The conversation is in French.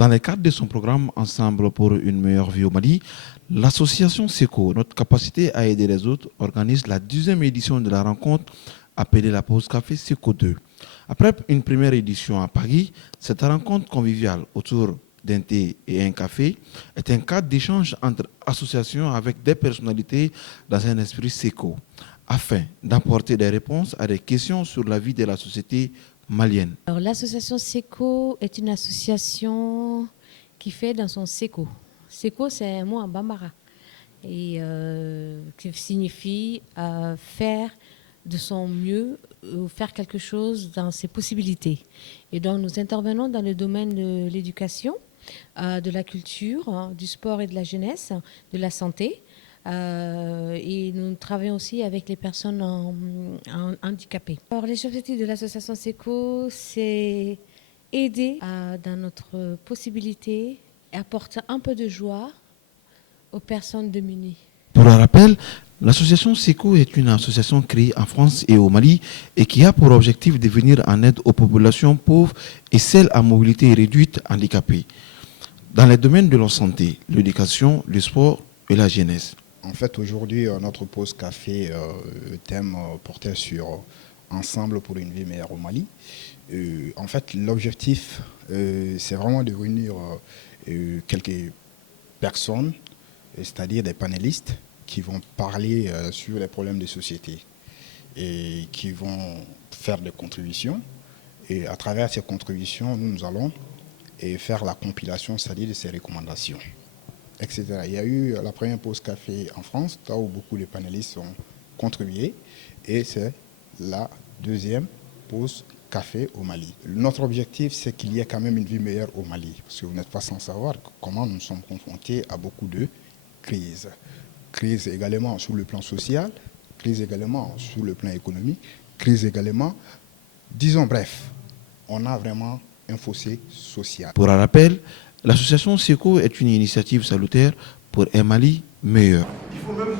Dans le cadre de son programme Ensemble pour une meilleure vie au Mali, l'association SECO, notre capacité à aider les autres, organise la 10e édition de la rencontre appelée la pause café SECO 2. Après une première édition à Paris, cette rencontre conviviale autour d'un thé et un café est un cadre d'échange entre associations avec des personnalités dans un esprit SECO, afin d'apporter des réponses à des questions sur la vie de la société malienne. Alors, l'association SECO est une association qui fait dans son SECO. SECO, c'est un mot en bambara et qui signifie faire de son mieux ou faire quelque chose dans ses possibilités. Et donc, nous intervenons dans le domaine de l'éducation, de la culture, du sport et de la jeunesse, de la santé. Et nous travaillons aussi avec les personnes handicapées. Alors, les objectifs de l'association SECO, c'est aider dans notre possibilité et apporter un peu de joie aux personnes démunies. Pour un rappel, l'association SECO est une association créée en France et au Mali et qui a pour objectif de venir en aide aux populations pauvres et celles à mobilité réduite handicapées, dans les domaines de la santé, l'éducation, le sport et la jeunesse. En fait, aujourd'hui, notre pause café, le thème portait sur Ensemble pour une vie meilleure au Mali. En fait, l'objectif, c'est vraiment de réunir quelques personnes, c'est-à-dire des panélistes, qui vont parler sur les problèmes de société et qui vont faire des contributions. Et à travers ces contributions, nous allons faire la compilation, c'est-à-dire de ces recommandations, etc. Il y a eu la première pause café en France, là où beaucoup de panélistes ont contribué, et c'est la deuxième pause café au Mali. Notre objectif, c'est qu'il y ait quand même une vie meilleure au Mali, parce que vous n'êtes pas sans savoir comment nous sommes confrontés à beaucoup de crises. Crise également sur le plan social, crise également sur le plan économique, crise également, disons bref, on a vraiment un fossé social. Pour un rappel, l'association SECO est une initiative salutaire pour un Mali meilleur. Il faut même